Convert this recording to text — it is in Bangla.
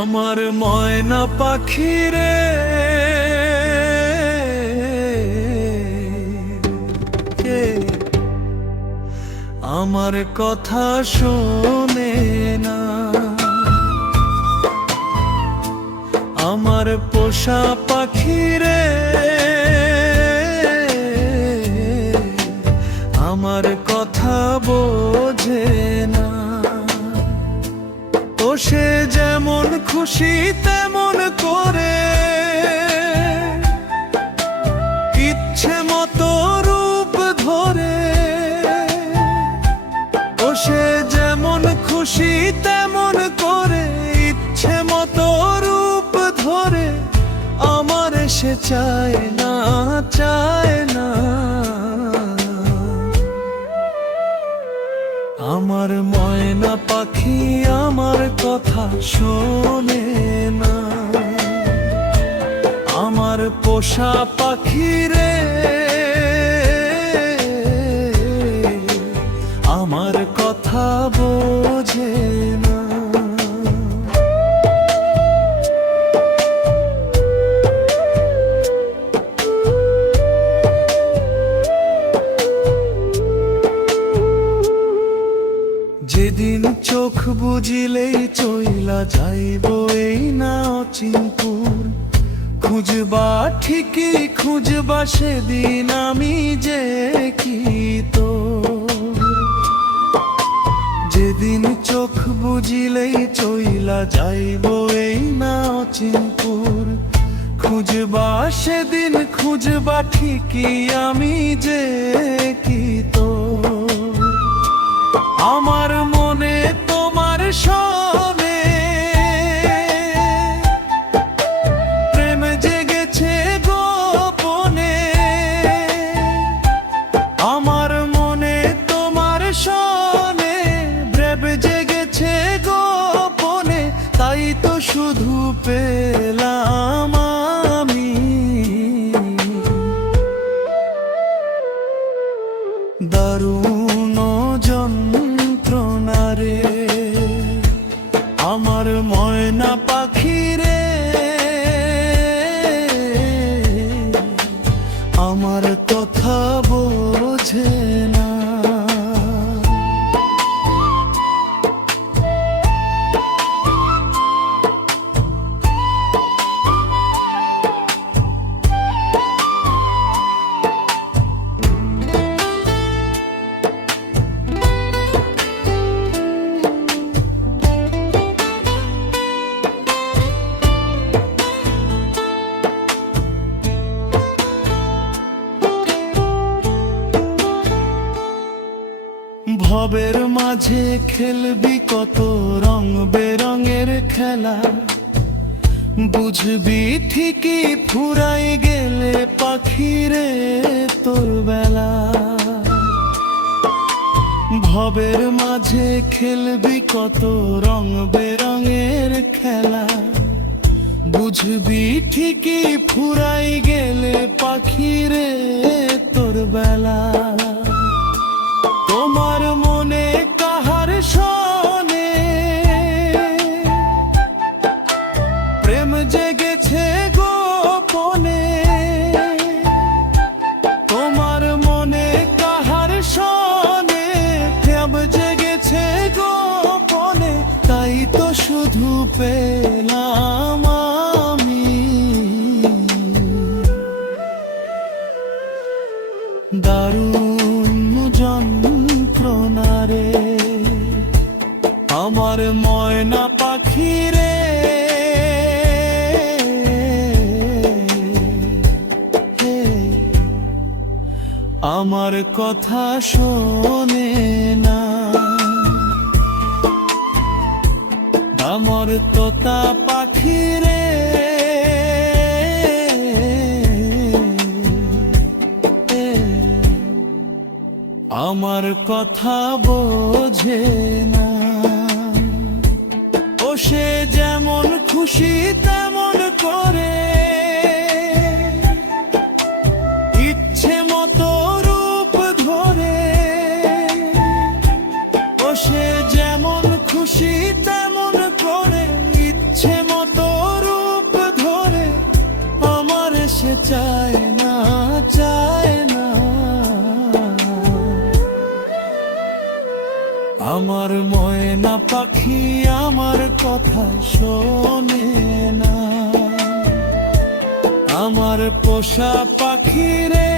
আমার ময়না পাখি রে, আমার কথা শোনে না। আমার পোষা পাখি রে, আমার কথা বোঝে না। তো সে যেমন খুশি তেমন করে ইচ্ছে মতো রূপ ধরে। তো সে যেমন খুশি তেমন করে ইচ্ছে মতো রূপ ধরে। আমার সে চায় না, চায় না। আমার ময়না পাখি আমার কথা শোনে না। আমার পোষা পাখি রে, আমার কথা বোঝে না। যেদিন চোখ বুঝিলেই চইলা যাইব এই না অচিনপুর। খুঁজবা ঠিকই খুঁজবা সেদিন আমি যে কি তো। যেদিন চোখ বুঝিলেই চইলা যাইব এই না অচিনপুর। খুঁজবা সেদিন খুঁজবা ঠিকই আমি যে কি তো। আমার মনে তোমার সনে প্রেম জেগেছে গোপনে। আমার মনে তোমার সনে প্রেম জেগেছে গোপনে। তাই তো শুধু পেলাম আমি দারুণ যন্ত্রণা রে। আমার ময়না পাখি রে, আমার কথা বোঝে না। ভবের মাঝে খেলবি কত রং বেরঙের খেলা। বুঝবি ঠিকই ফুরাই গেলে পাখি রে তোর বেলা। ভবের মাঝে খেলবি কত রং বেরঙের খেলা। বুঝবি ঠিকই ফুরাই গেলে পাখি রে তোর বেলা। তোমার মনে কাহার সনে প্রেম জেগেছে গোপনে। তোমার মনে কাহার সনে প্রেম জেগেছে গোপনে। তাই তো শুধু পেলাম আমি দারুণ যন্ত্রণা রে। আমার ময়না পাখি রে, আমার কথা শোনে না। আমার তোতা পাখি রে, আমার কথা বোঝে না। ও সে যেমন খুশি তেমন করে ইচ্ছে মতো রূপ ধরে। ও সে যেমন খুশি তেমন করে ইচ্ছে আমার ময়না পাখি আমার কথা শোনে না, আমার পোষা পাখি রে